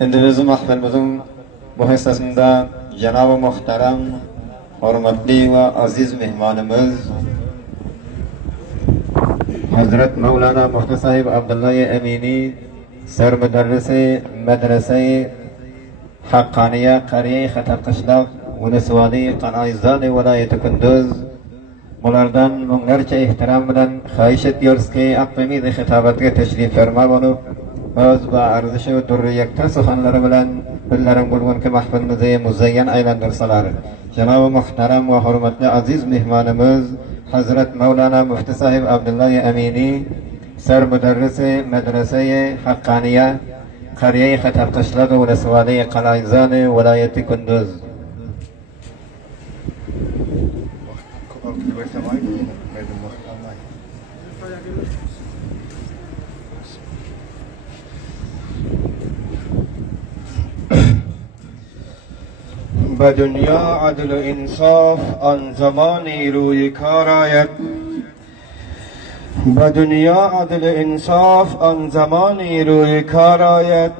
Endi bizim mahfilimizin bu hissasında Cenab-ı Muhterem, hürmetli ve aziz mehmanımız Hazret Mevlana Mufti Sahib Abdullah Emini, Sermüderrisi Medrese-i Hakkaniye Kariye Khatar Qishloq Unisvani Qanaizani Vilayeti Kunduz, bulardan minglarcha ehtirom bilan xohish ediyoruzki, aqlimiy xitobatga tashrif farma bo'lib, o'z va arzishi va durriyakta suxanlari bilan billarim bo'lganki mahfilimizni muzayyan aylantirsalar. Janob muhtaram va hurmatli aziz mehmonimiz Hazrat Mevlana Mufti Sahib Abdullah Amini, Sermudarrisi Madrasa-i Haqqaniya Qariya Khatar Qishloq Unisvani Qanaizani Vilayeti Kunduz. به دنیا عدل و انصاف آن زمانی روی کار آید. به دنیا عدل و انصاف آن زمانی روی کار آید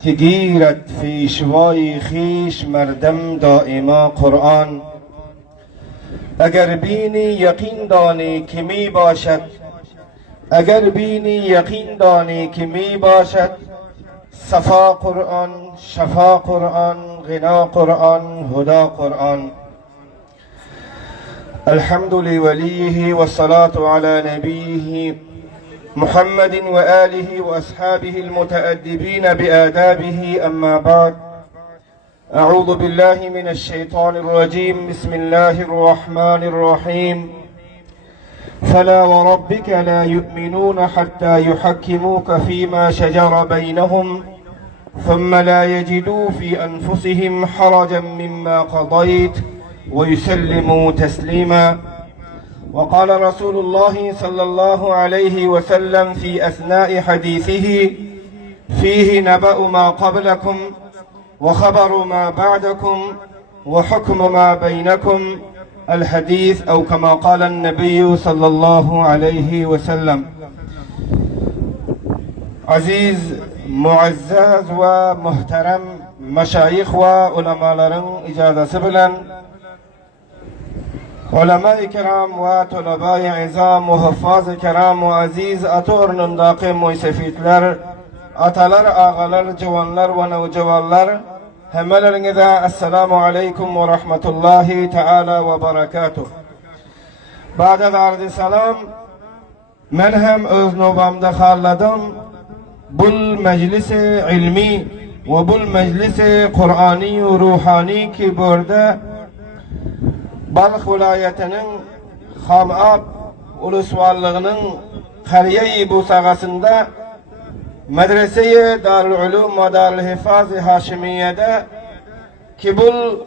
که گیرد پیشوای خیش مردم دائما قرآن. اگر بینی یقین دانی که می باشد، اگر بینی یقین دانی که می باشد صفا قرآن، شفا قرآن، غنا قرآن، هدا قرآن. الحمد لوليه والصلاة على نبيه محمد وآله وأصحابه المتأدبين بآدابه. أما بعد، أعوذ بالله من الشيطان الرجيم. بسم الله الرحمن الرحيم. فلا وربك لا يؤمنون حتى يحكموك فيما شجر بينهم ثم لا يجدوا في أنفسهم حرجا مما قضيت ويسلموا تسليما. وقال رسول الله صلى الله عليه وسلم في أثناء حديثه: فيه نبأ ما قبلكم وخبر ما بعدكم وحكم ما بينكم الحديث، أو كما قال النبي صلى الله عليه وسلم. عزيز معزز و محترم مشایخ و علماءların icazesi bilen ulema-i kiram ve tulaba-i izam ve huffaz-ı kiram ve aziz atornundaki muysefitler, atalar, ağalar, civanlar ve nevcivanlar, hemmelerinize esselamu aleyküm ve rahmetullahi teala ve berekatuh. Ba'da arz-ı selam, men hem öz nobamda xalladım bul meclisi ilmi ve bul meclisi Kur'ani ve ruhani ki burada Balx vilayetinin Xamab ulusvallığının Qariye-i Busağasında Medrese-i Darülulum ve Darülhifaz-ı Haşimiye'de ki bul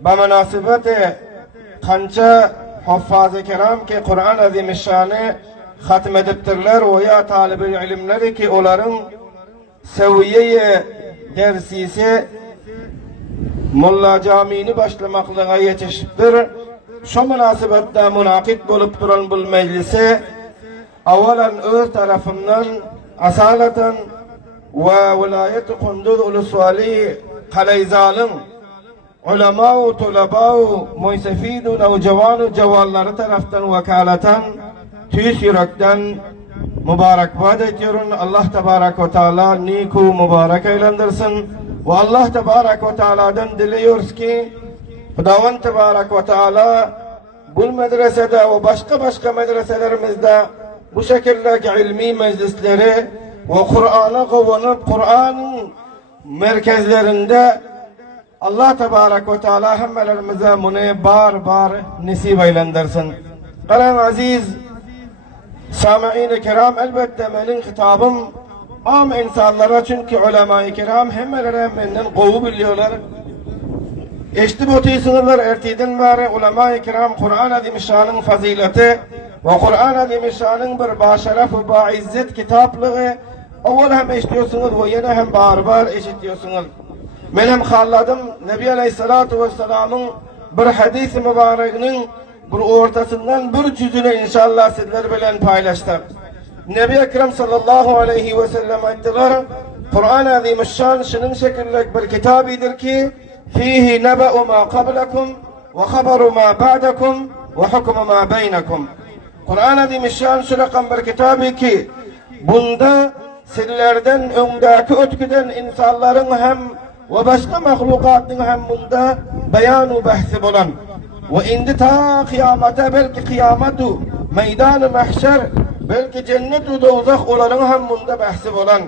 bamenasibeti kança huffaz-ı kiram ki Kur'an azimüşşanı hatm ediptirler o ya talib-i ilimleri ki onların seviye dersisi Mulla Camii'ni başlamaklığa yetiştir. Şu münasebette münakit bulup duran bu meclise avvalen öz tarafından asaleten ve vilayet-i Kunduz Ulusvali Qanaizal'ın ulema-u tulaba-u muysefid-u nevcivan-u cevalları taraftan vekaleten tüys yürekten mübarekbad ediyorum. Allah Tebarek ve Teala niku mübarek eylendirsin. Ve Allah Tebarek ve Teala'dan diliyoruz ki Hudavan Tebarek ve Teala bu medresede ve başka medreselerimizde bu şekildeki ilmi meclisleri ve Kur'an'a kavunub Kur'an'ın merkezlerinde Allah Tebarek ve Teala hemmelerimize bunu bar nisip eylendirsin. Kalan aziz Sami'in-i kiram, elbette benim hitabım am insanlara, çünkü ulema-i kiram hemmelere menden kovu biliyorlar. Eşti botu sınırlar ertiden bari ulema-i kiram Kur'an azimüşşanın fazileti ve Kur'an azimüşşanın bir başaraf ve baizzet kitaplığı evvel hem eşitiyorsunuz ve yine hem bar eşitiyorsunuz. Ben hem halladım Nebi Aleyhissalatu Vesselam'ın bir hadis-i mübarekinin bir ortasından bir cüzünü inşallah sizler bilen paylaştım. Nebi Ekrem sallallahu aleyhi ve sellem ayettiler: Kur'an-ı Azimüşşan şunun şekillik bir kitabidir ki fihi neba'u ma qablakum ve haberu ma ba'dakum ve hukmu ma beynakum. Kur'an-ı Azimüşşan şu rakam bir kitabı ki bunda sizlerden öndeki ötküden insanların hem ve başka mahlukatın hem bunda beyanu bahsi bulan ve indi ta kıyamata belki kıyamatu meydan-ı mahşer belki cennet-u dozak oların hem bunda bahsi bulan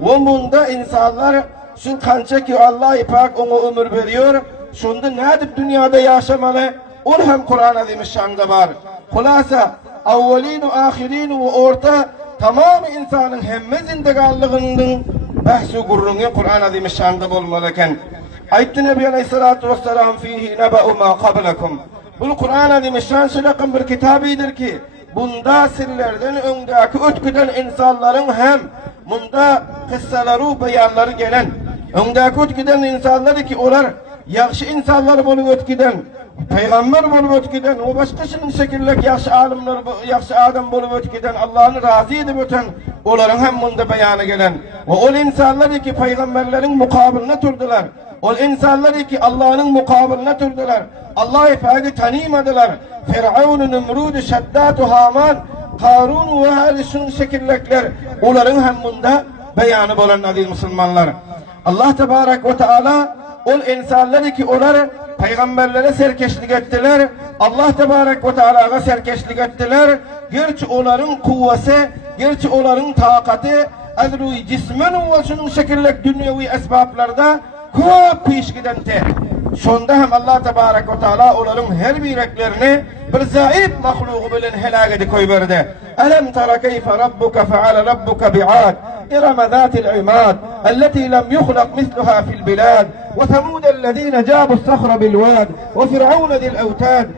ve bunda insanlar şu kança ki Allah-u Pak ona ömür veriyor şunda nedir dünyada yaşamalı o hem Kur'an-ı Azimüşşan'da var. Hulasa avvelin-u ahirin ve orta tamam insanın hemme zindegalliginin bahsi gurrunu Kur'an-ı Azimüşşan'da bolmalıken aytti Nebi Aleyhissalatu vesselam fihi neba'u ma qablakum. Bu Kur'an-ı Azimüşşan şulakın bir kitabidir ki bunda sirlerden öndeki ötküden insanların hem bunda kıssaları beyanları gelen öndeki ötküden insanları ki olar yaxşı insanlar bolup ötküden Peygamber bolup ötküden o başkasının şekillik yaxşı alimler yaxşı adam bolup ötküden Allah'ını razı edip öten onların hem bunda beyanı gelen ve o insanlar ki peygamberlerin mukabiline turdular o insanlar ki Allah'ın mukabiline turdular Allah'ı Pak'ı tanımadılar Firavun, Nemrud, Şeddat, Haman Karun ve halisun şekillikler onların hem bunda beyanı bolan aziz Müslümanlar Allah Tebarek ve Teala o insanlar ki onları peygamberlere serkeşlik ettiler. Allah Tebarek ve Teala'ya serkeşlik ettiler. Gerçi onların kuvvesi, gerçi onların takati, azruy cismen ve şunun şekillik dünyevi esbablarda çok piş gidente. Şonda hem Allah Tebarek ve Teala onların her bireklerini bir zayıf mahluğu bilen helak edip koyverdi. Alam tara keyfe rabbuka feala rabbuka bi'ad إرم ذات العماد التي لم يخلق مثلها في البلاد وثمود الذين جابوا الصخر بالواد وفرعون ذي الأوتاد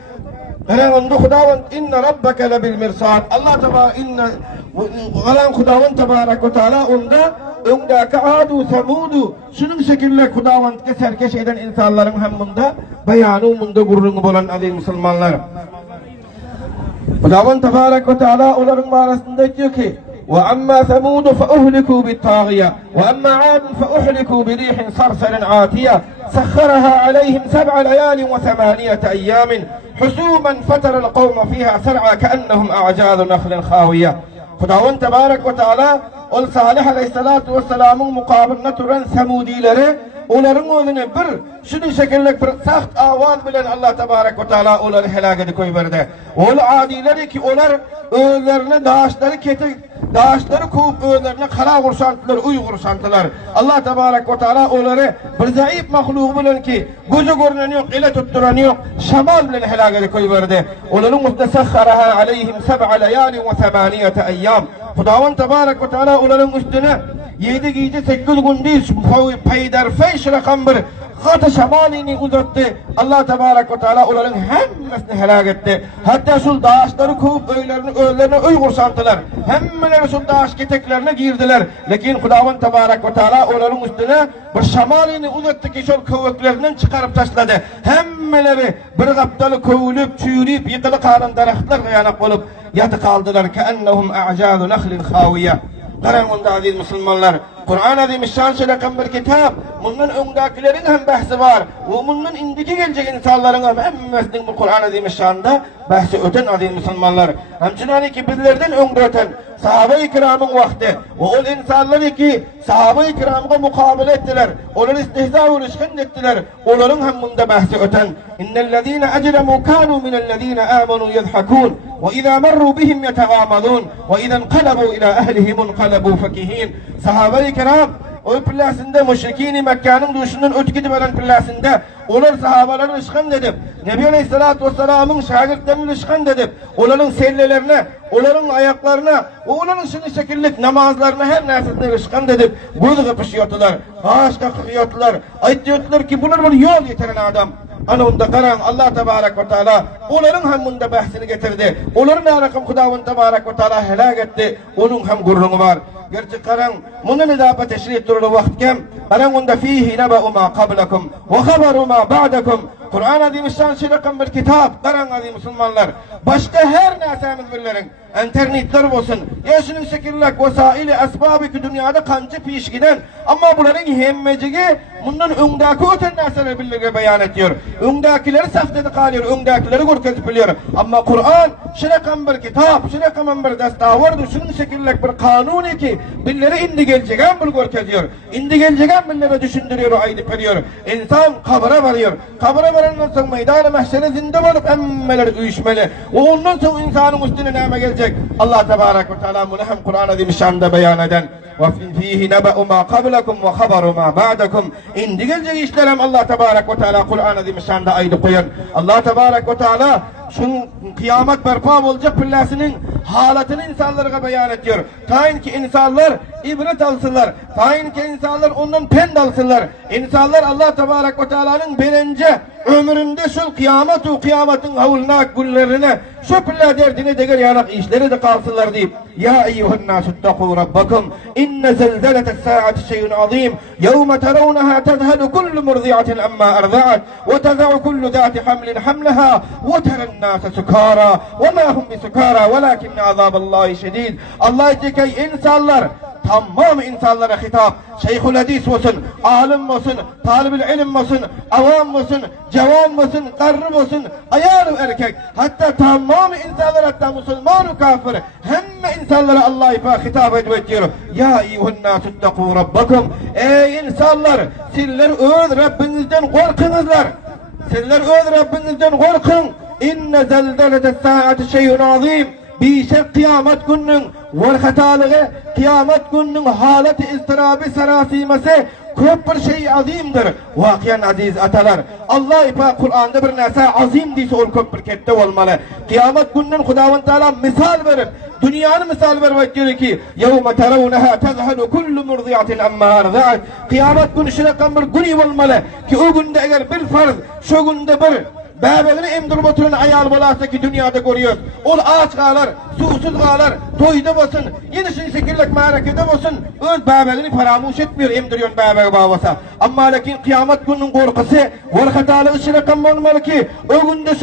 غلان خداوند إن ربك لبالمرصاد الله تبارك إن غلان خداوند تبارك وتعالى أمدا كعاد وثمود شنو شكل خداوند كسر كشيدن insanların hem bunda beyanı bunda gurrun bolan aziz Müslümanlar Khudavand Tebarek ve Teala onların arasında diyor ki وأما ثمود فأهلكوا بالطاغية وأما عاد فأهلكوا بريح صرصر عاتية سخرها عليهم 7 ليال و8 أيام حسوما فترى القوم فيها سرعى كأنهم أعجاز نخل خاوية Khudavand Tebarek ve Teala ol Salih Aleyhissalatu vesselam'ın mukabilne turan Semudilere onların önüne bir şunu şekillik bir sert avaz bilen Allah Tebarek ve Teala onları helak edip koyverdi. Ol adileri ki onlar öğlerine dağışları ketik dağışları kovup öğlerine kara kurşantılar, uy kurşantılar. Allah Tebarek ve Teala onları bir zayıf mahluk bilen ki gözü görünen yok, ile tutturan yok, şamal bilen helak edip koyverdi. Onların müstesakharaha aleyhim 7 leyali و8 eyyam. Khudavand Tebarek ve Teala onların üstüne 7 gece 8 gün değil peyderfeş rakam bir Hatı şamalini uzattı. Allah Tebarek ve Teala onların hemmesini helak etti. Hatta şu dağışları kovup öğlerine öy kursantılar. Hemmeleri şu dağış keteklerine girdiler. Lakin Khudavand Tebarek ve Teala onların üstüne bir şamalini uzattı ki şu kuvvetlerinden çıkarıp taşladı. Hemmeleri bir kaptalı kovulup, çürüyüp, yıkılı kalan daraklar kıyanak olup yatı kaldılar. Keennehum a'cazu nakhlin khaviye. Karanında aziz Müslümanlar, Kur'an-ı Azimüşşan şulakan bir kitap, bunun öndakilerin hem bahsi var, ve bunun indiki gelecek insanların hem hemmesinin bu Kur'an-ı Azimüşşan'da bahsi öten aziz Müslümanlar. Hemçinani ki bizlerden önde öten sahabe-i kiramın vakti, ve o insanları ki sahabe-i kiramına mukabele ettiler, onları istihza ve rüşkün ettiler, onların hem bunda bahsi öten. İnnellezîne ecremû kânû minellezîne âmenû yezhakûn, ve izâ merrû bihim yetegâmazûn, ve izâ enqalabû ilâ ehlihim enqalabû fekihîn. Sahabe-i kiram o pillasında müşrikini Mekke'nin duşundan öteki veren pillasında onlar sahabaları ışkın dedim. Nebi Aleyhisselatü Vesselam'ın şagirdlerini ışkın dedim. Onların sellelerine, onların ayaklarına, onların şimdi şekillik namazlarına her nersesine ışkın dedim. Bunu kapışıyordular, ağaç kakıyordular. Ayet diyordular ki bunlar bir yol getiren adam. Ana onda karan Allah Tebarek ve Teala onların hem bunda bahsini getirdi. Onların arakım Khudavand Tebarek ve Teala helak etti. Onun hem gurrunu var. Gerçi karan bunun idapa teşrih durulu vaktken karan onda fihi neba'u ma qablakum ve haberu ma ba'dakum Kur'an Azimüşşan şirkan bir kitap. Qaran aziz Müslümanlar. Başka her näsemiz birlerin. İnternetler olsun. Yaşının şekillek vesaili esbabı ki dünyada kançı piş giden. Ama bunların hemmecigi bundan öndaki öten näseler birlere beyan ediyor. Öndakileri safdedi kalıyor. Öndakileri gorkezip biliyor. Ama Kur'an şirkan bir kitap. Şirkan bir dastavar. Şunun şekillek bir kanuni ki birlere indi geleceğen bir gorkeziyor. İndi geleceğen birlere düşündürüyor. Aydı periyor. İnsan kabra varıyor. Kabra varandan sonra meydan-ı mahşere zinde olup emmeler uyuşmeli. Ondan sonra insanın üstüne neme gelecek. Allah Tebarek ve Teala bunu hem Kur'an-ı Azimüşşan'da beyan eden ve fihi neba'u ma qablakum ve habaru ma ba'dakum indi gelecek işler hem Allah Tebarek ve Teala Kur'an-ı Azimüşşan'da aydı koyan. Allah Tebarek ve Teala şunun kıyamet berpa olacak pillasının halatını insanlara beyan ediyor. Tayin ki insanlar ibret alsınlar. Tayin ki insanlar ondan pend alsınlar. İnsanlar Allah Tebarek ve Teala'nın birinci ömründe şu kıyametin havuluna güllerine şu pilla derdine deger yanak işleri de kalsınlar deyip ya eyyuhen nasuttaku rabbakum inne zelzeletes saati şeyun azim yevme teravneha tezhelu kullu murzi'atin amma erza'at ve teza'u kullu zati hamlin hamleha ve teren nase sukara ve ma hum bisukara velakinne azaballahi şedid. Allah diyor ki insanlar tamam insanlara hitap şeyhül hadis olsun, alim olsun, talib-ül ilim olsun, avam olsun, cevan olsun, karrı olsun, ayarı erkek hatta tamam insanlar hatta Müslüman kafir hem insanlara Allah ifa hitap ediyor. Ya eyyuhen nasuttaku rabbakum ey insanlar sizler öz Rabbinizden korkunuzlar. Sizler öz Rabbinizden korkun. İnne zelzeletes saati şeyun azim. Bişek kıyamet gününün varhatalığı, kıyamet gününün haleti istirabı sarasimesi köp bir şey azimdir. Vakiyen aziz atalar. Allah ipa Kur'an'da bir nasa azim deyse ol köp bir kette olmalı. Kıyamet gününün Hudavant Teala misal verir. Dünyanın misal vermek gerekir ki yevme teravneha tezhelu kullu murzi'atin amma erza'at. Kıyamet günü şirakan bir gün olmalı ki o günde eğer bir farz şu günde bir bebeğini emdirip oturan ayal bolasa ki dünyada görüyoruz. Ol ağaç kalar, susuz kalar, toyda basın, yenisini şekillik maharekede basın, öz bebeğini paramuş etmiyor emdiriyorsun bebeği babasa. Ama lakin kıyamet gününün korkusu, varhatalı ışırakan olmalı ki, o günde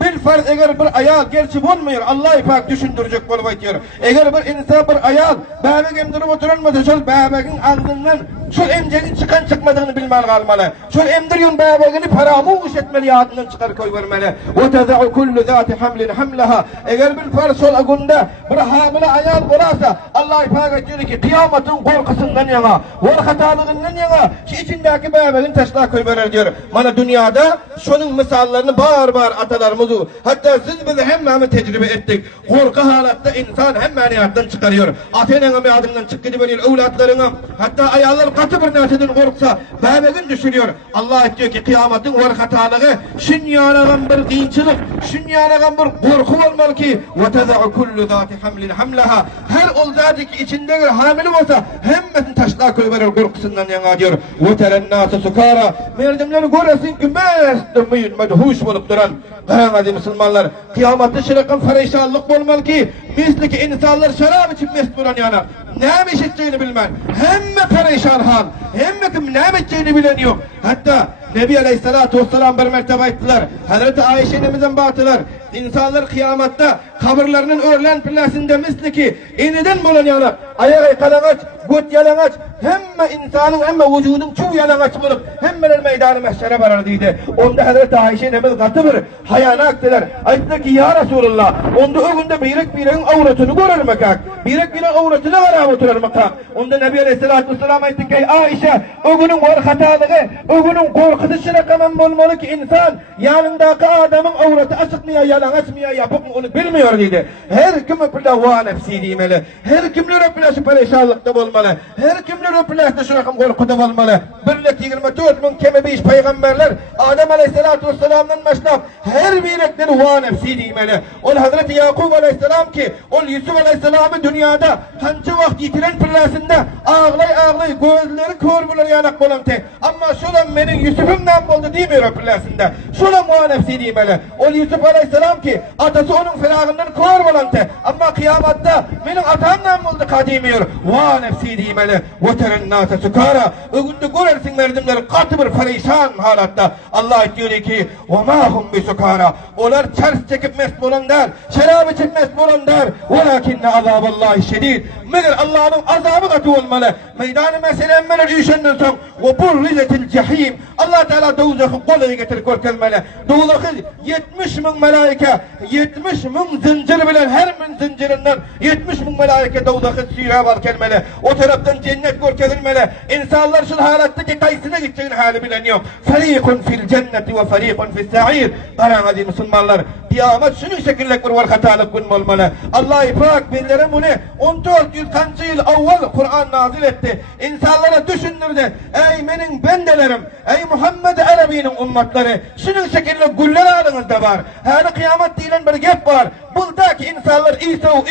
bir farz eğer bir ayal gerçi bulmuyor Allah ipak düşündürecek bolup diyor. Eğer bir insan bir ayal bebek emdirip oturanmadı şol bebeğin ağzından şol emceğin çıkan çıkmadığını bilmeli kalmalı. Şol emdiriyorsun bebeğini paramuş etmeli yadından çıkar koy vermeli. Ve teza'u kullu zati hamlin hamlaha. Eğer bir farz şol agunda bir hamile ayal olursa Allah ipak diyor ki kıyametin korkusundan yana, varhatalığından yana şu içindeki bebeğin taşla koy verir diyor. Mana dünyada şunun misallarını bağır bağır atalarımız hatta siz bizi hemmemi tecrübe ettik. Korku halatta insan hemmeni hayattan çıkarıyor. Atene'nin adından çık gidiyor evlatlarına. Hatta ayarlar katı bir neseden korksa bebeğin düşürüyor. Allah diyor ki kıyametin var hatalığı şünyanagan bir dinçilik, şünyanagan bir korku olmalı ki ve teza'u kullu zati hamlin hamlaha. Her ol zati ki içinde hamile olsa hemmesini taşlar koyverir korkusundan yana diyor. Ve teren nase sukara. Merdimleri göresin ki medhuş olup duran aziz Müslümanlar, kıyamette şirkan perişanlık olmalı ki misli ki insanlar şarap içip mest duran yana ne işiteceğini bilmem hem perişan hal hem kim ne edeceğini bilen yok. Hatta Nebi Aleyhisselatü Vesselam bir mertebe ettiler. Hazreti Ayşe'nemizden baktılar. İnsanlar kıyamette kabirlerinin örlen pillasında misli ki iniden bulan yana ayağı kalanaç, göt yalanaç hem insanın hem vücudun çoğu yalanaç bulup hem meydanı mahşere varar dedi. Onda Hazreti Ayşe'nemiz katı bir hayana aktılar. Ayettiler ki ya Resulullah onda o günde bireyin avratını görür mekak. Bireyin avratını var oturur mekak. Onda Nebi Aleyhisselatü Vesselam etti ki Ayşe o günün var hatalığı, o günün korkusu şirakaman olmalı ki insan yanındaki adamın avratı açık mı ya yalanaç mı ya yapıp mı onu bilmiyor dedi. Her kim öpüle va nefsi demeli. Her kimler öpüle şu perişanlıkta olmalı. Her kimler öpüle şu rakam korkuda olmalı. Birlik 24 bin keme 5 peygamberler Adem Aleyhisselatü Vesselam'dan başlap her birekleri va nefsi demeli. Ol Hazreti Yakub Aleyhisselam ki ol Yusuf Aleyhisselam'ı dünyada hançı vakit yitiren pırlasında ağlay gözleri kör bulur yanak bolantı. Ama şulan benim Yusuf'umdan oldu demiyor pırlasında. Şulan va nefsi demeli. Ol Yusuf Aleyhisselam bilemem ki atası onun firagından kor bolantı. Amma kıyamatta menin atamdan buldu kadimiyor. Va nefsi dimeli ve teren nase sukara. Ögünde görersin merdimleri katı bir perişan halatta. Allah diyor ki ve ma hum bi sukara. Olar ters çekip mest bolanlar, şerabı çekip mest bolanlar. Velakinne azaballahi şedid. Meğer Allah'ın azabı katı olmalı. Meydanı meselenmeler işinden son ve burrizetil cehim. Allah Teala dozakı kolay getirip görkezmeli. Dozakı 70 bin melaike, 70 bin zincir bilen her bin zincirinden 70 bin melaike dozakı sürüye var kelmeli. O taraftan cennet görkezilmeli. İnsanlar şu halattaki kaysına gideceğin hali bilen yok. Ferikun fil cenneti ve ferikun fil sa'ir. Karan aziz Müslümanlar. Kıyamet şunun şekilde bir var hatalık gün olmalı. Allah-u Pak bizlere bunu 1400 kancı yıl avval Kur'an nazil etti. İnsanlara düşündürdü. Ey benim bendelerim, ey Muhammed Arabi'nin ummatları, şunun şekilde güller ağrınızda var. Her kıyamet diyen bir gep var. Buldaki insanlar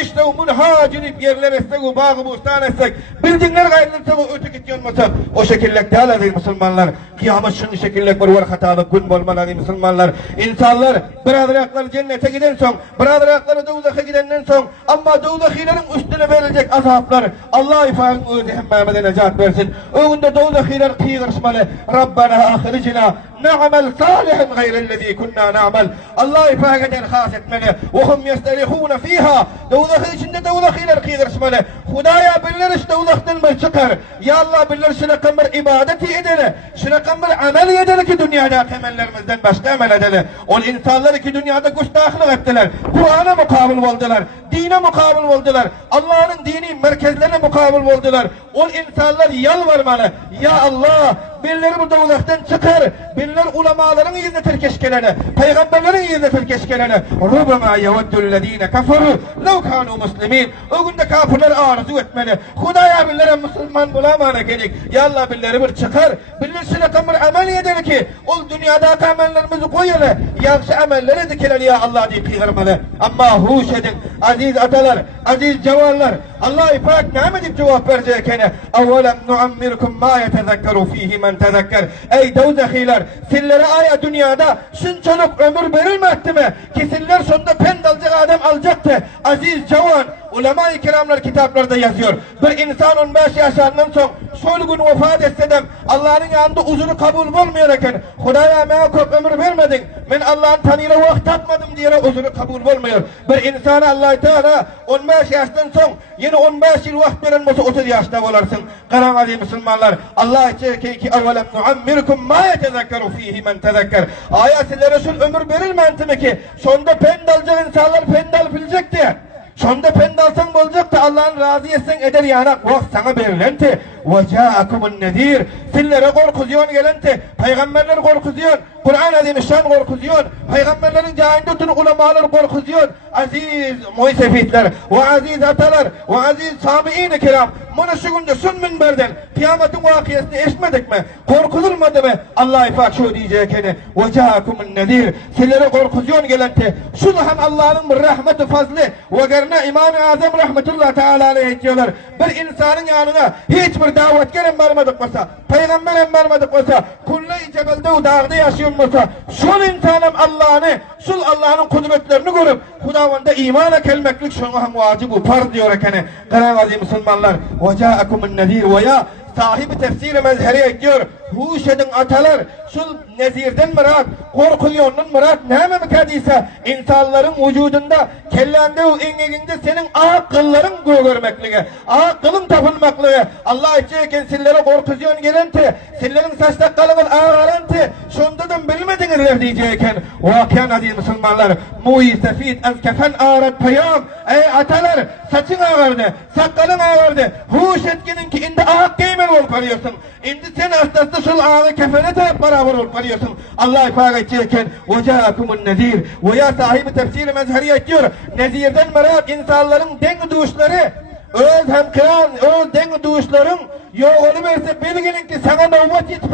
iştev münhacirip yerler etsek, bağı bustan etsek, bildiğinler gayrılırsa o öteki gitmezse o şekilde değil aziz Müslümanlar. Kıyamet şunun şekilde bir var hatalık gün olmalı aziz Müslümanlar. İnsanlar biraderakları cennete giden son, biraderakları dozaka gidenden son, ama dozakilerin üstüne verilecek azaplar Allah ifadın özü hemmamede necat versin. Önünde dozakiler kıyırışmalı. Rabbana ahiricina na'mel salihan gayrellezî kunnâ na'mel. Allah ifade derhas etmeli. Ve hum yestelihûne fîhâ. Dozakı içinde dozakiler kıyırışmalı. Hudaya biller işte dozaktan bir çıkar. Ya Allah biller şuna bir ibadeti edeli. Şuna bir amel edeli ki dünyada emellerimizden başka amel edeli. O insanlar ki dünyada güstahlık ettiler. Kur'an'a mukabil oldular. Dine mukabil oldular. Allah'ın dini merkezlerine mukabil oldular. O insanlar yalvarmalı. Ya Allah, birileri bu devletten çıkar. Birileri ulemaların yerine terkeşkelene, peygamberlerin yerine terkeşkelene. Rubama yeveddüllezine kafaru lev kanu muslimin. O günde kafirler arzu etmeli. Hudaya birileri Müslüman bulamana gelik. Ya Allah birileri bir çıkar. Birileri şuna bir amel eder ki o dünyadaki amellerimizi koyalım. Yakşı amelleri dikiler ya Allah diye kıyırmalı. Ama huş edin aziz atalar, aziz cevallar. Allah-u Pak ne edip cevap verecekene. Evvelem nuammirkum ma yetezekkeru fihi men tezekker. Ey dozakhiler, sizlere aya dünyada şunçalık ömür verilmekti mi? Ki sizler sonunda pendalcık adam alacaktı. Aziz cevan, ulema-i kiramlar kitaplarda yazıyor. Bir insan 15 yaşından son şöyle gün vefat etsem Allah'ın yanında uzunu kabul olmuyorken Hudaya bana çok ömür vermedin. Ben Allah'ın tanıyla vakit atmadım diye uzunu kabul olmuyor. Bir insana Allah-u Teala 15 yaştan son yine 15 yıl vakit veren olsa 30 yaşta olarsın. Karan aziz Müslümanlar, Allah içer ki evvelem nuammirkum ma yetezekkeru fihi men tezekker. Aya sizlere şu ömür verilmedi mi ki sonunda pendalcı insanlar pendal bilecekti. Sonunda pendalsan olacaktı Allah'ın razı etsen eder yanak vakt sana verilenti. Ve câekumun nezîr. Sizlere korkuzuyon gelenti. Peygamberler korkuzuyon. Kur'an azimüşşan korkuzuyon. Peygamberlerin cahinde tüm ulemalar korkuzuyon. Aziz muysefitler ve aziz atalar ve aziz sabi'in-i kiram. Bunu şu günde sun minberden kıyametin vakiyesini eşmedik mi? Korkulurmadı mı? Allah-u Pak şu diyeceğini. Ve câekumun nezîr. Sizlere korkuzuyon gelenti. Şu da hem Allah'ın bir rahmeti fazlı ve gerine İmam-ı Azam rahmetullahi teala aleyh diyorlar. Bir insanın yanına hiçbir davet gelen varmadık olsa, peygamberin varmadık olsa, kulle-i cebelde o dağda yaşayan olsa, şul insanım Allah'ını, şul Allah'ın kudretlerini görüp, Hudavanda imana kelmeklik şunu hem vacib-u farz diyor ekene. Karan aziz Müslümanlar, ve câekumun nezîr ve ya sahibi tefsir-i mezheriye diyor. Huş edin atalar, şu nezirden murat, korkuluyonun murat neyme mükadiyse insanların vücudunda kellende engeginde senin akılların görmekliği, akılın tapılmaklığı. Allah içeyken sizlere korkuzuyon gelenti, sizlerin saçta kalığın ağarenti, şundadan bilmedinizler diyecekken. Vakiyan aziz Müslümanlar, muyi sefid az kefen ağarat payam. Ey atalar, saçın ağardı, sakalın ağardı. Huş etkinin ki indi ağak giymen olup arıyorsun. İndi sen aslasında şul ağı kefene de beraber olup arıyorsun. Allah-u Pak edecekken ve câekumun nezîr ve ya sahibi tefsir-i mezheriye diyor. Nezirden merak insanların den duşları öz hemkiran, öz den duşların yoğunu verse bilginin ki sana nöbet yetip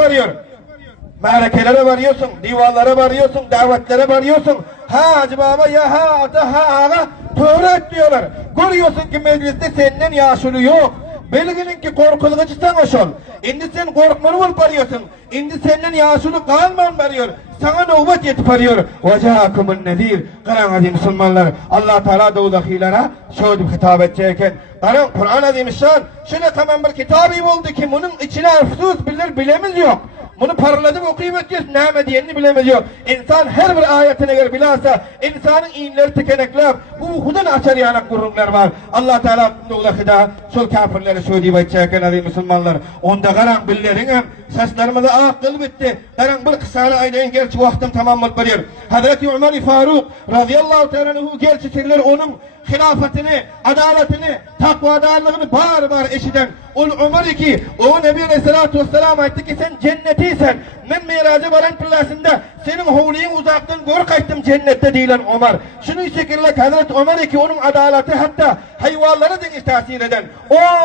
Melekelere varıyorsun, divanlara varıyorsun, davetlere varıyorsun. Ha Hacı Baba ya ha ata ha ağa töre diyorlar. Görüyorsun ki mecliste senden yaşını yok. Belginin ki korkuluğucu sen oşol. Indi sen korkmalı olup arıyorsun. Indi senden senden yaşını kalman varıyor. Sana nöbet yetip arıyor. Vecâkumun nezîr. Karan aziz Müslümanlar. Allah Teala doğudakilere şöyle bir hitap edecekken. Karan Kur'an azimüşşan. Şöyle kamen bir kitabı oldu ki bunun içine afsus bilir bilemiz yok. Bunu parladık okuyup ötüyoruz. Nâme diyenini bilemez yok. İnsan her bir ayetine göre bilhassa insanın iyinleri tekenekler. Bu hudan açar yanak kurumlar var. Allah Teala doğudakida sol kafirleri söyleyip edecekken aziz Müslümanlar. Onda karan billerin hem seslerimize akıl bitti. Karan bir kısalı aynen gerçi vaktim tamam mı veriyor. Hazreti Ömer Faruk radıyallahu teala'nın gerçi sirler onun hilafetini, adaletini, takvadarlığını bağır eşiden. Ol Ömer ki o Nebi Aleyhisselatü Vesselam aytti ki sen cennetiysen men miracı varan pillasında senin hovliyin uzaktan gör kayttım cennette değilen Ömer. Şunu şekilde Hazreti Ömer ki onun adaleti hatta hayvanlara deniz tasir eden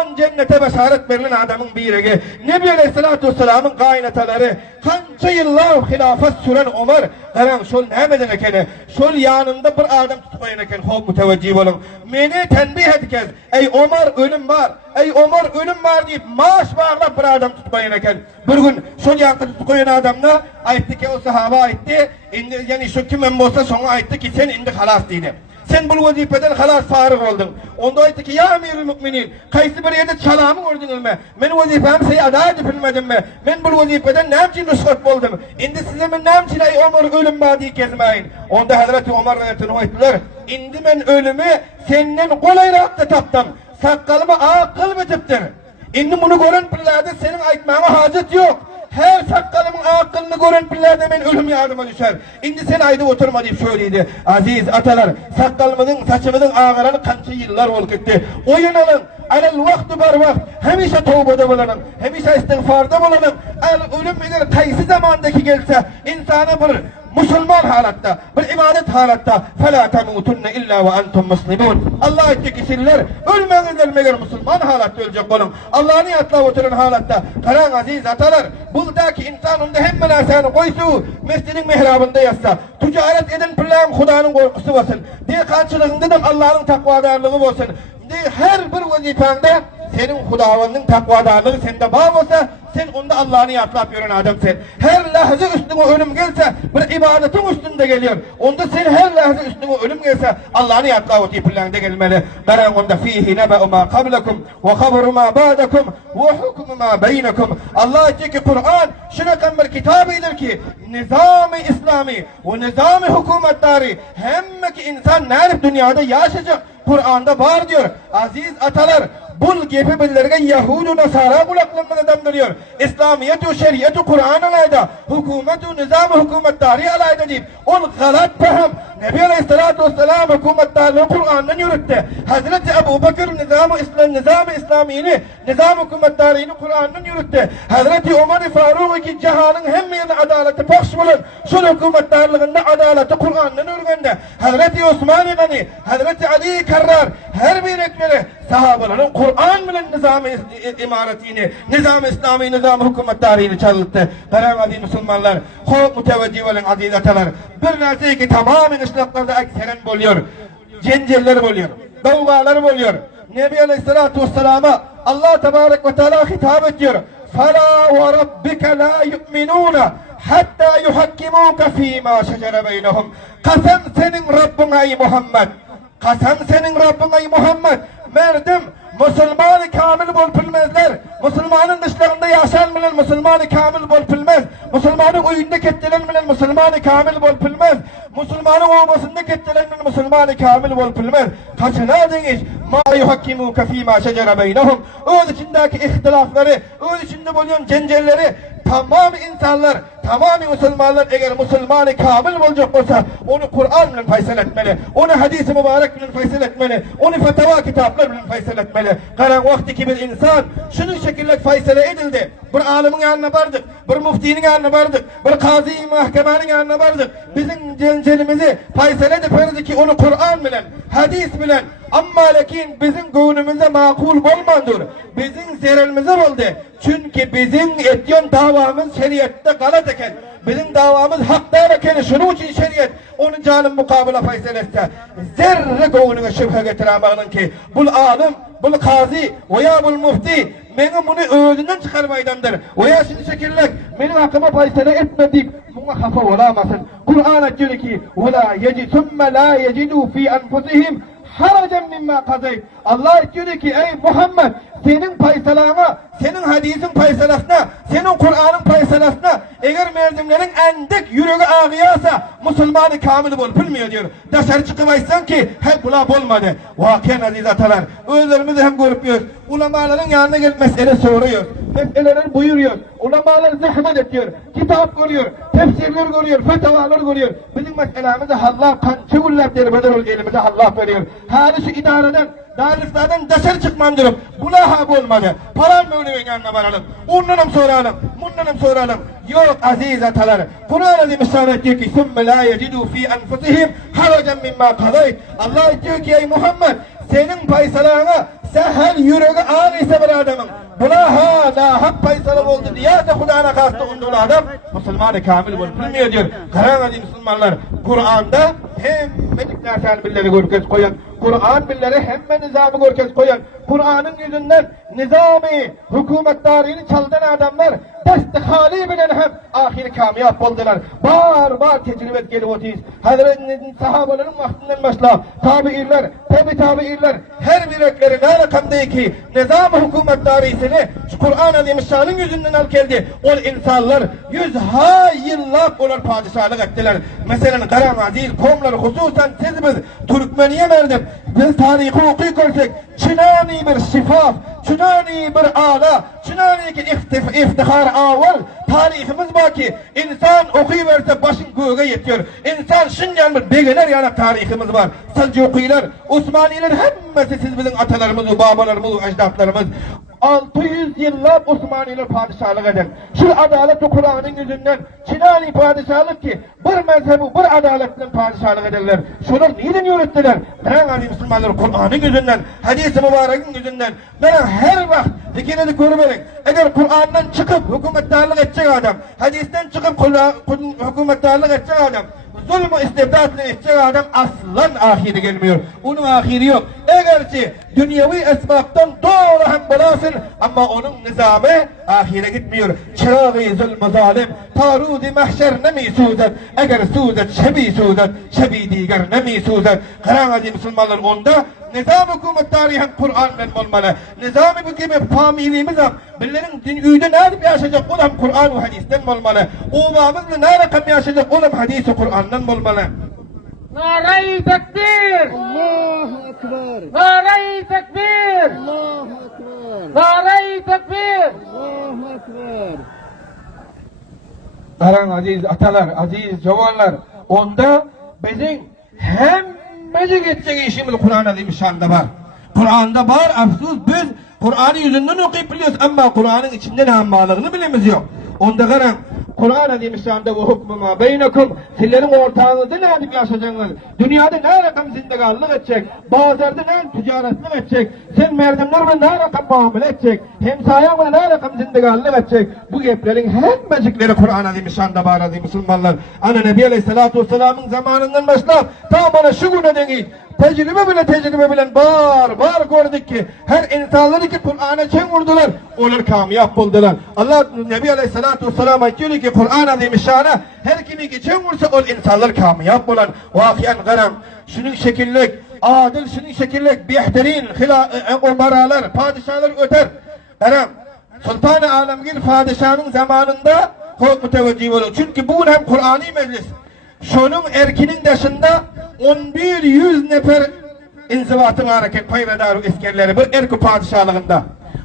10 cennete beşaret verilen adamın biri. Nebi Aleyhisselatü Vesselam'ın kaynataları kança yıllar hilafet süren Ömer karan şol nemeden ekene şol yanında bir adam tutmayın eken hop müteveccih olun. Meni tenbih etkez ey Ömer ölüm var ey Ömer ölüm var deyip maaş bağla bir adam tutmayın eken. Bir gün şol yanında tutkoyan adamla ayıttı ki o sahaba ayıttı indi yani şu kimen olsa sonra ayıttı ki sen indi halas dine. Sen bu vazifeden halas farık oldun. Onda ayıttı ki ya emirül müminin kaysi bir yerde çalamı gördünüz mü? Men vazifem sey ada edilmedim mi? Men bu vazifeden nemçin rüşvet oldum. Indi size men nemçin ey Ömer ölüm badi gezmeyin. Onda Hazreti Ömer ayetini ayttılar. Indi men ölümü senden kolayrakta taptım. Sakkalıma akıl bitiptir. Indi bunu gören pillerde senin aytmana hacet yok. Her sakkalımın akıllını gören pillerde men ölüm yardıma düşer. Indi sen ayda oturma deyip söyleydi. Aziz atalar, sakkalımızın, saçımızın ağaranı kança yıllar olup gitti. Oyun alın, alel vakti bar vakt, hemişe tövbede bulunun, hemişe istiğfarda bulunun. Ölüm eğer kaysi zamandaki gelse, insanı bir Müslüman halatta, bir ibadet halatta فَلَا تَمُوتُنَّ اِلَّا وَاَنْتُمْ مُسْلِمُونَ Allah etti ki sizler ölmeniz meğer Müslüman halatta ölecek olun. Allah'ın yatla oturun halatta. Karan aziz atalar, buradaki insanın da hem melasını koysu, mescidin mihrabında yatsa, ticaret eden plan Hudanın korkusu olsun. Diye karşılığında da Allah'ın takvadarlığı olsun. Diye her bir vazifende senin Hudavanın takvadarlığı sende bağ olsa, sen onda Allah'ını yatlap gören adamsın. Her lahze üstüne ölüm gelse bir ibadetin üstünde geliyor. Onda sen her lahze üstüne ölüm gelse Allah'ını yatlap o tiplerinde gelmeli. Karan onda fihi nebe'u ma kablekum ve haberu ma ba'dekum ve hukmu ma beynekum. Allah diyor ki Kur'an şuna bir kitabıdır ki nizam-ı İslami ve nizam-ı hükümetleri hem ki insan nerede dünyada yaşayacak Kur'an'da var diyor. Aziz atalar bul gibi bildirgen Yahudu Nasara kulaklanmadan duruyor. İslamiyet-u şeriyet-u Kur'an alayda, hükümet-u nizam-ı hükümetleri alayda deyip, ol galat faham. Nebi Aleyhisselatü Vesselam hükümetlerini Kur'an'dan yürüttü. Hazreti Ebu Bakır nizam-ı İslamiyini, nizam-ı hükümetlerini Kur'an'dan yürüttü. Hazreti Ömer Faruk ki cihanın hem yerine adaleti pahş bulun. Şu hükümetlerliğinde adaleti Kur'an'dan örgünde. Hazreti Osman Gani, Hazreti Ali Karrar, her bir ekmeli sahabaların Kur'an bilen nizam-ı imaretini, nizam-ı İslami, nizam-ı hükümetlerini çalıttı. Karan aziz Müslümanlar, hop müteveccih olun aziz atalar. Bir nasi ki tamamen ıslaklarda ekseren buluyor. Cenceller buluyor. Davgalar buluyor. Nebi Aleyhisselatü Vesselam'a Allah Tebarek ve Teala hitap ediyor. فَلَا وَرَبِّكَ لَا يُؤْمِنُونَ hatta yuhakkimuka fîmâ şecere beynehum. Kasem senin Rabbin ey Muhammed. Kasem senin Rabbin ey Muhammed. Merdim Müslümanı kamil bol bilmezler. Müslümanın dışlarında yaşayan bilen Müslümanı kamil bol bilmez. Müslümanın oyunda kettilen bilen Müslümanı kamil bol bilmez. Müslümanın obasında kettilen bilen Müslümanı kamil bol bilmez. Kaçına deniz ma yuhakkimuka fîmâ şecere beynehum. O içindeki ihtilafları, o içinde bulunan cencelleri tamam insanlar, tamam Müslümanlar eğer Müslümanı kamil olacak olsa onu Kur'an ile faysal etmeli, onu hadis-i mübarek ile faysal etmeli, onu fetava kitaplar ile faysal etmeli. Karan vakti ki bir insan şunun şekilde faysal edildi. Bir alimin yanına vardık, bir muftinin yanına vardık, bir kazi-i mahkemenin yanına vardık. Bizim cencelimizi faysal edip ki onu Kur'an bilen, hadis bilen, amma lakin bizim gönlümüze makul olmandır. Bizim zerelimize oldu. Çünkü bizim etyon davamız şeriatta galat eken. Bizim davamız hakta eken. Şunun için şeriat onu canım mukabala faysaletse zerre goğununa şüphe getiremağının ki bul alim, bul kazi veya bul mufti meni bunu özünden çıkarmaydandır. Veya şimdi şekillik benim hakkıma faysale etme deyip buna kafa olamasın. Kur'an açıyor ki وَلَا يَجِدُ ثُمَّ لَا يَجِدُوا فِي أَنْفُسِهِمْ haracem mimma kazayt. Allah diyor ki ey Muhammed senin paysalağına, senin hadisin paysalasına, senin Kur'an'ın paysalasına eğer merdimlerin endek yüreği ağıyasa Müslümanı kamil bol bilmiyor diyor. Dışarı çıkımaysan ki hep bula olmadı. Vakiyen aziz atalar. Özlerimizi hem görüp ulamaların yanına gelip mesele soruyor. Meseleleri buyuruyor. Ulamalar zahmet ediyor. Kitap görüyor. Tefsirler görüyor. Fetavalar görüyor. Bizim meselemizi Allah kançı gullab der bedel elimize Allah veriyor. Hali şu idareden Darlıklardan dışarı çıkmam diyorum. Buna hab olmadı. Paran mevlemin yanına varalım. Ondanım soralım. Bundanım soralım. Yok aziz atalar. Kur'an-ı Azim diyor ki ثُمَّ لَا يَجِدُوا فِي أَنْفُسِهِمْ حَرَجًا مِمَّا قَضَيْتَ. Allah diyor ki ey Muhammed senin paysalağına sehel yüreği ağır ise bir adamın. Buna hala hak paysalı oldu diye de Kur'an'a kastı ondulu adam Müslüman-ı kamil bol bilmiyor diyor. Karan aziz Müslümanlar Kur'an'da hem mediklerden birileri görkez koyan Kur'an birileri hem nizamı görkez koyan Kur'an'ın yüzünden nizami hükümetlerini çaldan adamlar destihali bilen hem ahir kamyap oldular. Bar tecrübe gelip otiyiz. Hazretin sahabaların vaktinden başla tabi'irler, tabi'irler her bir ekleri ne rakamda ki nizam hükümetlerisini Kur'an-ı Azimüşşan'ın yüzünden al geldi. O insanlar yüzha yıllık olan padişahlık ettiler. Mesela Karan Aziz komları hususen siz biz Türkmeniye merdim. Biz tarihi hukuki görsek Çinani bir şifaf, Çinani bir ala, Çinani ki iftihar avval tarihimiz var ki insan okuyuverse başın göğe yetiyor. İnsan Şincan bir begener yanak tarihimiz var. Selçuklular, Osmaniler hemmesi siz bizim atalarımız, babalarımız, ecdatlarımız. 600 yıllar Osmaniler padişahlık eder. Şu adalet Kur'an'ın yüzünden Çinani padişahlık ki bir mezhebi bir adaletle padişahlık ederler. Şunlar neden yürüttüler? Ben Ali Müslümanlar Kur'an'ın yüzünden, hadis-i mübarekin yüzünden ben her vakit fikrini görmeyin. Eğer Kur'an'dan çıkıp hükümetdarlık edecek adam, hadisten çıkıp hükümetdarlık edecek adam, zulmü istibdatla edecek adam aslan ahiri gelmiyor. Onun ahiri yok. Eğerçi dünyevi esbaptan doğru hem bulasın ama onun nizamı ahire gitmiyor. Çırağı zulmü zalim tarudi mahşer nemi sudet. Eğer sudet şebi diğer nemi sudet. Karan aziz Müslümanlar onda nizam hükümet tarihen Kur'an'la olmalı. Nizamı bu gibi familimiz hem birilerin dünyada nerede yaşayacak olan Kur'an ve hadisten olmalı. Obamızla nerede yaşayacak olan hadis-i Kur'an'dan olmalı. Nare-i tekbir! Allahu Ekber! Nare-i tekbir! Allahu Ekber! Nare-i tekbir! Allahu Ekber! Karan aziz atalar, aziz cavanlar onda bizim hemmeci geçecek işimiz Kur'an-ı Azimüşşan'da var. Kur'an'da var, afsus biz Kur'an'ı yüzünden okuyup biliyoruz ama Kur'an'ın içinde ne hammalığını bilemiz yok. Onda karan Kur'an-ı Azimüşşan'da ve hukmuma beynekum sizlerin ortağınızda ne edip yaşayacaksınız? Dünyada ne rakam zindegarlık edecek? Bazarda ne ticaretlik edecek? Sen merdimlerle ne rakam muamele edecek? Hemsayanla ne rakam zindegarlık edecek? Bu geplerin hemmecikleri Kur'an-ı Azimüşşan'da var aziz Müslümanlar. Ana Nebi Aleyhisselatü Vesselam'ın zamanından başlayıp ta bana şu güne dengi tecrübe bilen var gördük ki her insanları ki Kur'an'a çen vurdular onlar kamyap oldular. Allah Nebi Aleyhisselatü Vesselam'a diyor ki Kur'an-ı Azimüşşan'a her kimi ki çen vursa o insanlar kamyap olan vakiyen garam şunun şekillik adil şunun şekillik bihterin umaralar padişahlar öter garam Sultan-ı Alemgir padişahının zamanında müteveccih olur çünkü bu hem Kur'an'ı meclis şunun erkinin dışında 1100 nefer inzibatın hareket payradarı iskerleri bu erki padişahlığında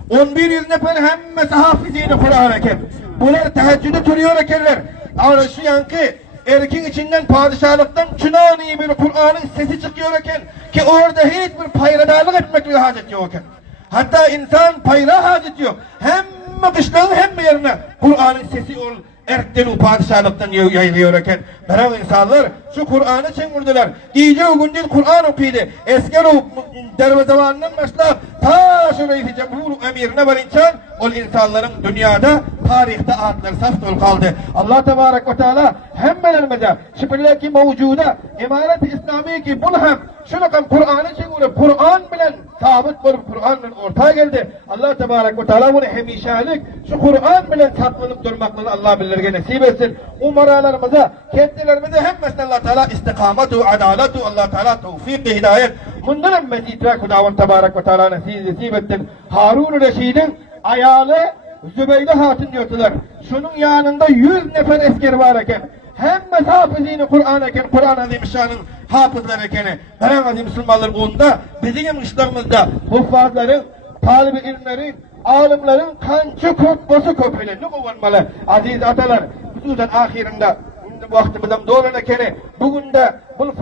1100 nefer hemmesi hafizini Kur'an hareket bunlar teheccüde duruyor ekerler ama şu yankı erkin içinden padişahlıktan çınani bir Kur'an'ın sesi çıkıyor eken ki orada hiçbir payradarlık etmekle hacet yok eken hatta insan payra hacet yok hem kışlanın hem yerine Kur'an'ın sesi ol erkten padişahlıktan yayılıyor eken. Bırak insanlar şu Kur'an'ı çengurdular. Giyce o gün değil Kur'an okuydu. Esker o dervezavanından başlayıp ta şu reisi cemhur emirine varinçan ol insanların dünyada tarihte adları saf dolu kaldı. Allah tebarek ve teala hemmelerimize şüpheli mevcuda emanet-i İslami ki bunu hem şunu kam Kur'an'ı çengurdu. Kur'an bilen sabit bolup Kur'an bilen ortaya geldi. Allah tebarek ve teala bunu hemişalik şu Kur'an bilen satlanıp durmaklarını Allah bilirge nasip etsin. Umaralarımıza, kendilerimize hemmesine Allah Teala istikametu, adaletu, Allah Teala tevfik, hidayet. Bundan emmeti idrak Hudavun tebarek ve teala nasip etsin. Harun-u Reşid'in ayalı Zübeyde Hatun diyordular. Şunun yanında 100 nefer esker var eken. Hemmez hafızini Kur'an eken, Kur'an Azimüşşan'ın hafızlar ekeni. Beren aziz Müslümanlar onda, bizim işlerimizde huffazların, talib-i ilmlerin, alimlerin kançı kopması kopuyla ne kovanmalı aziz atalar. Hususen ahirinde vaktimizden doğran ekeni bugün de bu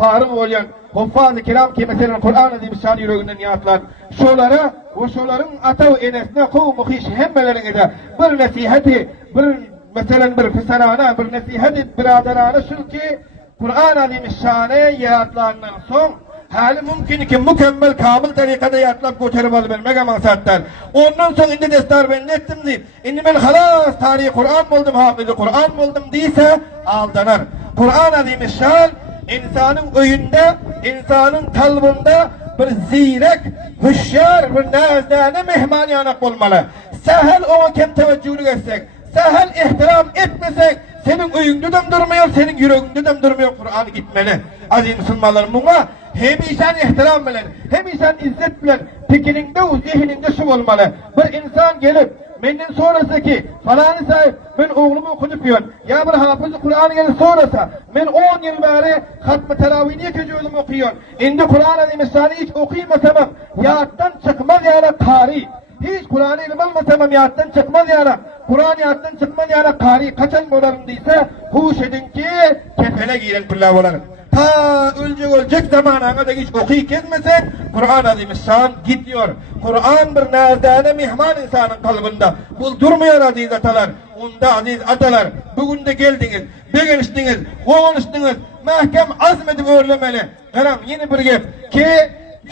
farık olan huffaz-ı kiram ki mesela Kur'an-ı Azimüşşan yüreğinden niyatlar şolara ve şoların atav enesine kuvmu hiç hemmelerine de bir nasihati bir mesela bir fısarana bir nasihati biraderana şu ki Kur'an-ı Azimüşşan'a yatlarından son hali mümkün ki mükemmel kamil tarikada yatlap götürüp alabilmek amansatlar. Ondan sonra indi destar ben ettim deyip indi ben halas tarihi Kur'an buldum, hafızı Kur'an buldum deyse aldanır. Kur'an Azimüşşan insanın öyünde, insanın kalbinde bir zirek, hüşyar, bir nazdane mehman yanak olmalı. Sahel o kem teveccühünü etsek, sahel ihtiram etmesek, senin öyünde de durmuyor, senin yüreğinde de durmuyor. Kur'an gitmeli. Aziz Müslümanlar buna hem insan ihtiram bilen, hem insan izzet bilen, fikirinde, zihninde şu olmalı. Bir insan gelip, benden sonrası ki, falanı sahip, ben oğlumu okudup yiyor. Ya bir hafız-ı Kur'an'ı gelip sonrası, ben 10 yıl beri hatm-ı teravihini oğlumu okuyor. Indi Kur'an-ı Azimüşşan'ı hiç okuymasamam, yağıttan çıkmaz yani tarih. Hiç Kur'an'ı ilim almasamam yağıttan çıkmaz yani. Kur'an yağıttan çıkmaz yani tarih. Kaçan olarım deyse, huş edin ki, kefene giyilen kullav olarım. Ta ölecek zamana kadar hiç okuy kesmesen Kur'an Azimüşşan gidiyor. Kur'an bir nazdane mihman insanın kalbinde. Buldurmuyor aziz atalar. Onda aziz atalar. Bugün de geldiniz, beğeniştiniz, konuştunuz. Mahkem azmedip öğremeli. Karam yeni bir gep ki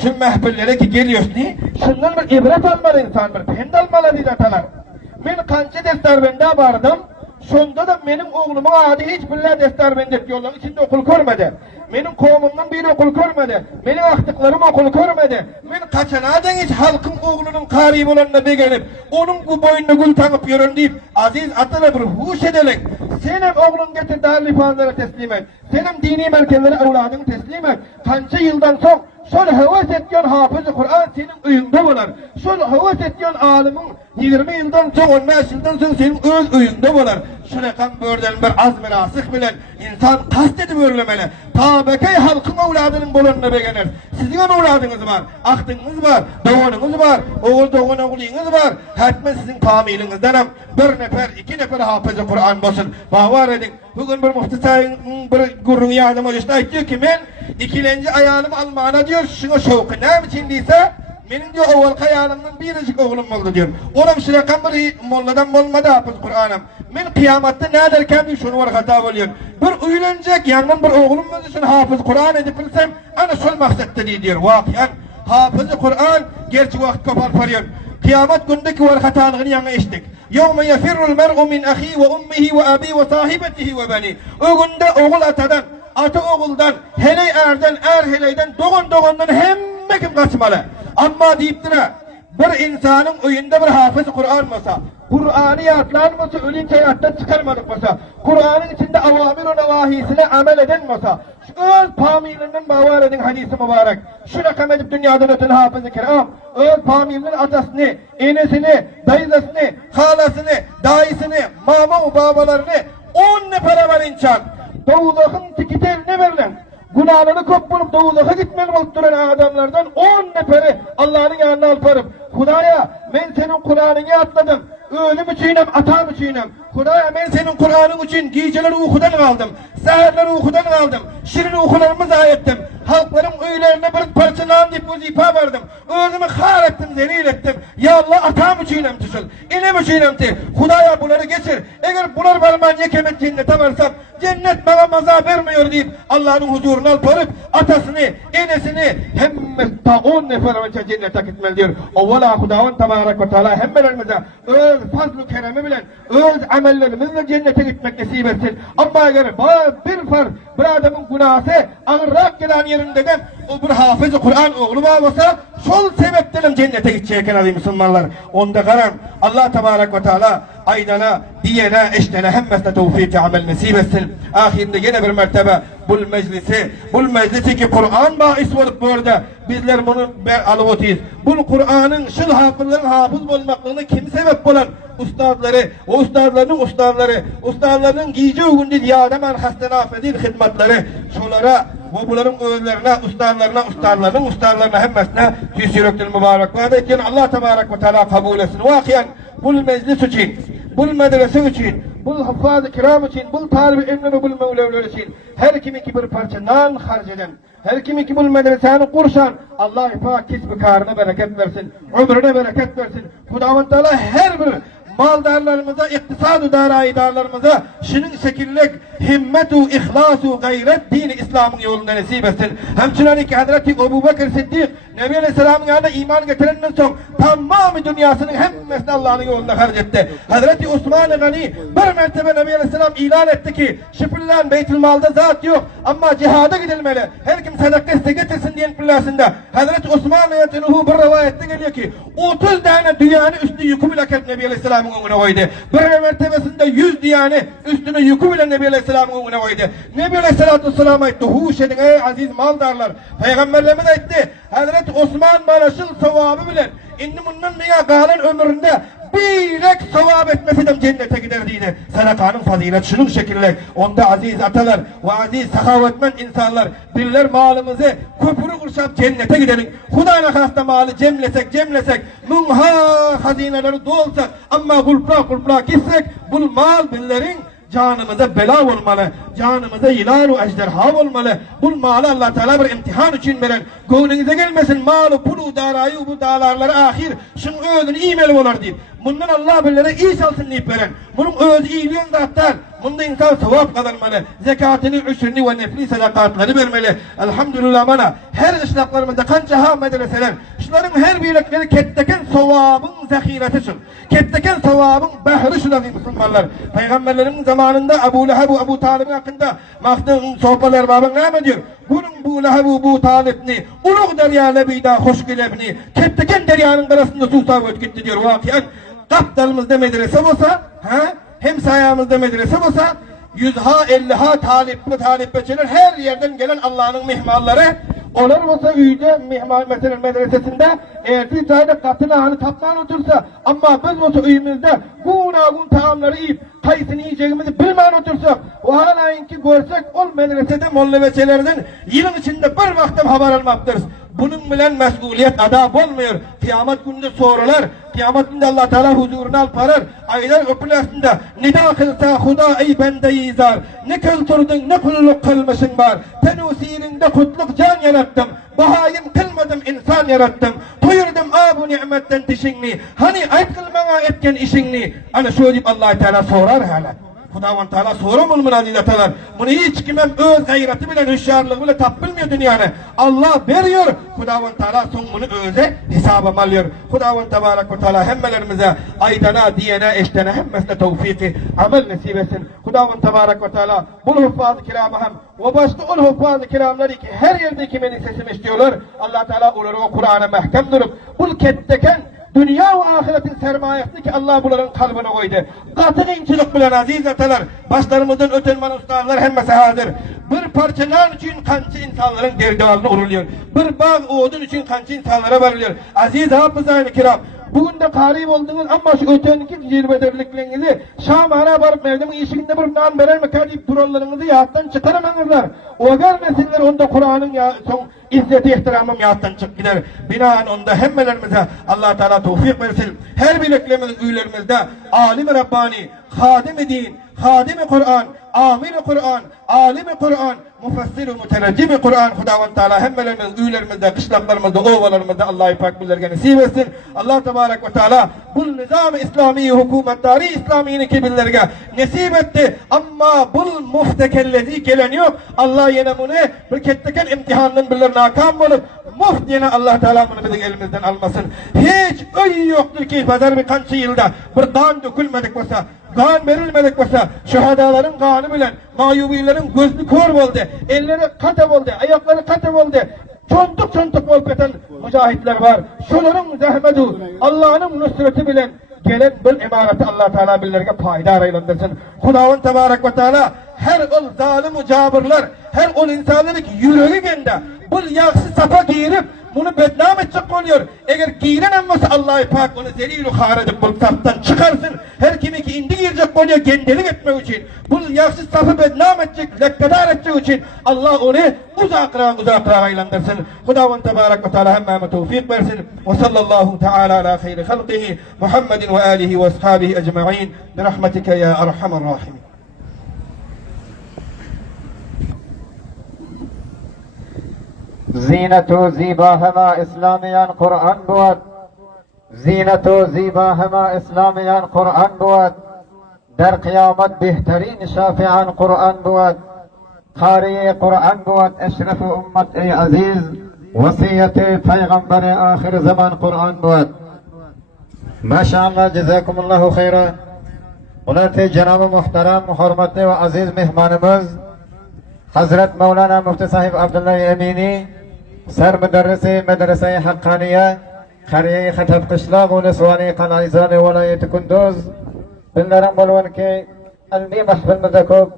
şu mehbillere ki geliyorsun diye şundan bir ibret almalı insan, bir pend almalı aziz atalar. Ben kança destarbende vardım. Şunda da benim oğlumun adı hiç billah destarbende yolların içinde okul görmedi. Benim kovumumdan biri okul görmedi. Benim aktıklarım okul görmedi. Ben kaçanadan hiç halkın oğlunun karib olanına beğenip onun bu boynuna gül tanıp yürün deyip aziz atına bir huş edelim. Senin oğlun getir darli fanlara teslim et. Senin dini merkezlere evladını teslim et. Kança yıldan son şol heves etken hafız-ı Kur'an senin öyünde olur. Şol heves etken alimin 20 yıldan son 15 yıldan sonra senin öz öyünde olur. Şöyle kan börden bir azm-ı rasık bilen insan kast edip örlemeli. Ta bekay halkın evladının bolanına beğenir. Sizin evladınız var, ahtınız var, doğanınız var, oğul doğan oğlunuz var. Hatmen sizin kamilinizden bir nefer, iki nefer hafız-ı Kur'an bolsun. Bavar edin. Bugün bir muhtasayın bir gurrun yardım oluştu. Diyor ki ben ikilenci ayağımı almana diyor. Şuna şovku ne biçim deyse benim diyor oğul hayalımdan biricik oğlum oldu diyor. Oğlum şurakan bir molladan olmadı hafız Kur'an'ım. Ben kıyamatta ne derken diyor şunu var hata oluyor. Bir uylanacak yanımdan bir oğlum oldu şunu hafız Kur'an edip bilsem ana şol maksatta diyor. Vakiyen hafız Kur'an gerçi vakit kopar parıyor. Kıyamet gündeki var hatalığını yanına eştik. يَوْمَ يَفِرُّ الْمَرْءُ مِنْ أَخِي وَأُمِّهِ وَأَبِي وَصَاحِبَتِهِ وَبَنِي. O günde oğul atadan, ata oğuldan, heley erden, er heleyden, doğandan hemme kim kaçmalı. Ama deyiptir ha, bir insanın oyunda bir hafız Kur'an olsa, Kur'an'ı yatlanmasa, ölünce hayattan çıkarmadık olsa, Kur'an'ın içinde avamir o nevahisine amel eden olsa, öz pamilinden bavar edin hadisi mübarek. Şu rakam edip dünyadan öten hafız-ı kiram, öz pamilinin atasını, enesini, dayızasını, halasını, dayısını, mama babalarını, 10 nefere var insan. Doğulakın tikiti eline verilen, günahını kop bulup doğulaka gitmeli olup duran adamlardan 10 neferi Allah'ın yanına alparıp, Hudaya ben senin Kur'an'ını atladım, Ölüm içinem, atam içinem. Hudaya ben senin Kur'an'ın için geceleri uykudan kaldım. Seherleri uykudan kaldım. Şirin uykularımı zayi ettim. Halkların öylerine bir parçalan deyip vazifa verdim. Özümü khar ettim, zelil ettim. Ya Allah atam içinem tuşul. İlim içinem ti. Hudaya bunları geçir. Eğer bunlar varman yekemet cennete varsam cennet bana maza vermiyor deyip Allah'ın huzuruna alparıp atasını, enesini hem taun nefermeçe cennete gitmeli diyor. Ovala Hudavan Tebarek ve Teala hemmelerimize öz fazl-ı keremi bilen öz amellerimizle cennete gitmek nasip etsin. Ama eğer bir far bir adamın günahı ağırrak gelen yerinden o bir hafız-ı Kur'an oğlu babası sol sebepten cennete gidecekken alayım Müslümanlar. Onda karan Allah Tebarek ve Teala aydana, diyene, eştene hemmesine tevfik-i amel nasip etsin. Ahirinde yine bir mertebe bu meclisi ki Kur'an bahis olup bu arada bizler bunu alıvotuyuz. Bu Kur'an'ın şıl hafızların hafız olmaklığını kim sebep olan ustadları, o ustadlarının giyce uygun değil, yâdem arhastana affedil hizmetleri, şolara, ve bunların özlerine, ustadlarına hemmesine tüsürüktül mübarek. Ve adetken Allah Tebarek ve Teala kabul etsin. Vakiyen bu meclis için, bu medrese için, bu hafız-ı kiram için, bu talib-i ilmi ve bu mevlevler için her kimi ki bir parça nan harc eden, her kimi ki bu medreseni kurşan, Allah-u Pak kisbi karına bereket versin, ömrüne bereket versin. Hudavant Teala her bir maldarlarımıza, iktisad-ı daraydarlarımıza şunun şekillik, himmetu, ihlasu, gayret dini İslam'ın yolunda nasip etsin. Hemçinin ki Hazreti Ebu Bekir Siddiq Nebi Aleyhisselam'ın yanında iman getirenden son tamamı dünyasının hemmesini Allah'ın yolunda harc etti. Hazreti Osman-ı Gani bir mertebe Nebi Aleyhisselam ilan etti ki şifrelen Beytülmal'da zat yok ama cihada gidilmeli. Her kim sadakası getirsin diyen pillasında Hazreti Osman-ı Yetinuhu bir rivayette geliyor ki 30 tane dünyanın üstü yükü bile kep Nebi Aleyhisselam'ın önüne koydu. Bir mertebesinde 100 dünyanın üstüne yükü bile Nebi Aleyhisselam'ın önüne koydu. Nebi Aleyhisselatü Vesselam etti. Huş edin ey aziz maldarlar. Peygamberlerimiz etti. Hazreti Osman bana sevabı bilen inni bundan dünya kalan ömründe birek sevap etmesi de cennete gider diydi. Sadakanın fazilet şunun şekilde. Onda aziz atalar ve aziz sahavetmen insanlar birler malımızı köpürü kurşap cennete gidelim. Hudayla hasta malı cemlesek munha hazineleri dolsak ama kulpra gitsek bu mal billerin canımıza bela olmalı, canımıza yılan-ı ejderha olmalı. Bu malı Allah Teala bir imtihan için veren. Gönlünüze gelmesin malı, pulu, darayı, bu dağlarları ahir, şun özünü iyi olar deyip. Bundan Allah billere iyi çalsın deyip veren. Bunun öz iyiliğini dağıttar. Bunda insan sevap kazanmalı. Zekatını, üşrünü ve nefli sadakatları vermeli. Elhamdülillah bana her ışlaklarımızda kancaha medreseler. Şunların her birlikleri ketteken sevabın zahiretisin. Ketteken sevabın behri şudur Müslümanlar. Peygamberlerin zamanında Ebu Leheb ve Ebu Talib'in hakkında mahdum sohbalar babın ne diyor? Bunun bu Leheb ve Ebu Talib'ni uluk derya lebida hoş gülebni ketteken deryanın arasında susavut gitti diyor vakiyen. Kaptalımızda medrese olsa, hem sayamızda medrese olsa, 100'ha 50'ha talipçiler her yerden gelen Allah'ın mihmalları onlar olsa üyde mihmal mesela medresesinde erdi zayda katına tapman otursa ama biz olsa üyümüzde gün taamları yiyip kayısını yiyeceğimizi bilmeyen otursak o halayınki görsek ol medresede mollaveçelerden yılın içinde bir vaktim haber almaktırız. Bunun bilen mesuliyet adab olmuyor. Kıyamet gününde sorular. Kıyamet gününde Allah Teala huzuruna alparar. Aylar öpülasında nida kılsa Huda ey bende-i izar. Ne kültürdün ne kulluk kılmışın var. Tenusirinde kutluk can yarattım. Bahayım kılmadım insan yarattım. Tuyurdum bu nimetten dişini. Hani ayıp kılmana etken işini. Hani şöyle deyip Allah Teala sorar hala. Hudavant Teala sorum olmalı adilatalar. Bunu hiç kimem öz gayreti bile hüşyarlığı bile tapbilmiyor dünyanı. Allah veriyor. Hudavant Teala son bunu öze hesabım alıyor. Hudavant Tebarek ve Teala hemmelerimize aydana, diyene, eştene hemmesine tevfiki amel nasip etsin. Hudavant Tebarek ve Teala bu huffaz-ı kiramı hem ve başta o huffaz-ı kiramları ki her yerdeki benim sesimi istiyorlar. Allah Teala onları o Kur'an'a mahkem durup bu ketteken dünya ve ahiretin sermayesi ki Allah bunların kalbine koydu. Katı inçilik bilen aziz atalar, başlarımızdan ötenmen ustalar hemmesi hazır. Bir parça nan için kançı insanların derdi altına uruluyor. Bir bağ odun için kançı insanlara veriliyor. Aziz hafız-ı kiram, Bugün de qarib oldunuz amma şu ötenki jirbedirliklerinizi Şamara barıp mevdimin işiginde bir nan verer mi kadip durallarınızı yahtan çıkaramazlar. O gelmesinler onda Kur'an'ın ya son izzeti ihtiramım yahtan çık gider. Binaen onda hemmelerimize Allah Teala tevfik versin. Her bileklerimizin üylerimizde alim-i Rabbani, hadim-i din, hadim-i Kur'an, amir-i Kur'an, alim-i Kur'an, mufassir-i mütereccim-i Kur'an Hudavand Teala hemmelerimiz, üylerimizde, kışlaklarımızda, ovalarımızda Allah-u Pak bizlerge nasip etsin. Allah Tebarek ve Teala bu nizam-ı İslami, hükümetleri İslami'ni kibirlerge nasip etti. Ama bu muftekellezi gelen yok. Allah yine bunu bir ketteken imtihanının birler nakam bulup muft yine Allah Teala bunu bizim elimizden almasın. Hiç öy yoktur ki pazar bir kançı yılda bir kan dökülmedik olsa, kan verilmedik olsa, şühadaların kanı bilen, mayubilerin gözlü kör oldu, elleri katev oldu, ayakları katev oldu. Çontuk çontuk olup eten mücahitler var. Şuların zahmeti, Allah'ın nusreti bilen gelen bir emaneti Allah Teala billerge payda araylandırsın. Hudavand Tebarek ve Teala her ol zalim cabirler, her ol insanlık yüreği gende bu yaksız safa giyirip bunu bednam edecek oluyor. Eğer giyiren olsa Allah-u Pak onu zelil-u khar edip bu saftan çıkarsın. Her kimi ki indi girecek oluyor gendelik etmek için. Bu yaksız safı bednam edecek, lekkadar edecek için Allah onu uzaklığa aylandırsın. Hudavand Tebarek ve Teala hemmeme tevfik versin. Ve sallallahu teala ala khayri halqihi Muhammedin ve alihi ve ashabihi ecma'in. Birahmetike ya erhamer rahimin. زینت و زیبا همه اسلامیان قرآن بود زینت و زیبا همه اسلامیان قرآن بود در قیامت بهترین شافعان قرآن بود قاری قرآن بود اشرف امت ای عزیز وصیت پیغمبر آخر زمان قرآن بود ماشاءالله جزاکم الله خیرا اولاد جناب محترم حرمت و عزیز مهمانımız حضرت مولانا مفتی صاحب عبدالله امینی سر مدرسه مدرسه حقانیه قریه خطب قشلاق و نسوانی قنایزان ولایت کندوز بلدرم بلون که علمی محفل مذکوب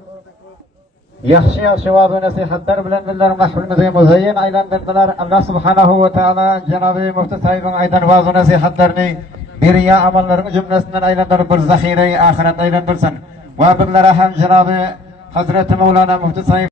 yaxshi vaaz va nasihatlar bilan bizlarni mahfilimizni muzayyin aylantirdilar. Alloh subhanahu va taolo janobi mufti Sayyidning aydan vaaz va nasihatlarini beriya amallarning jumlasidan aylantirib bir zaxira oxirat aylantirsin. Va bizlara ham janobi Hazrati Mavlana mufti Sayyid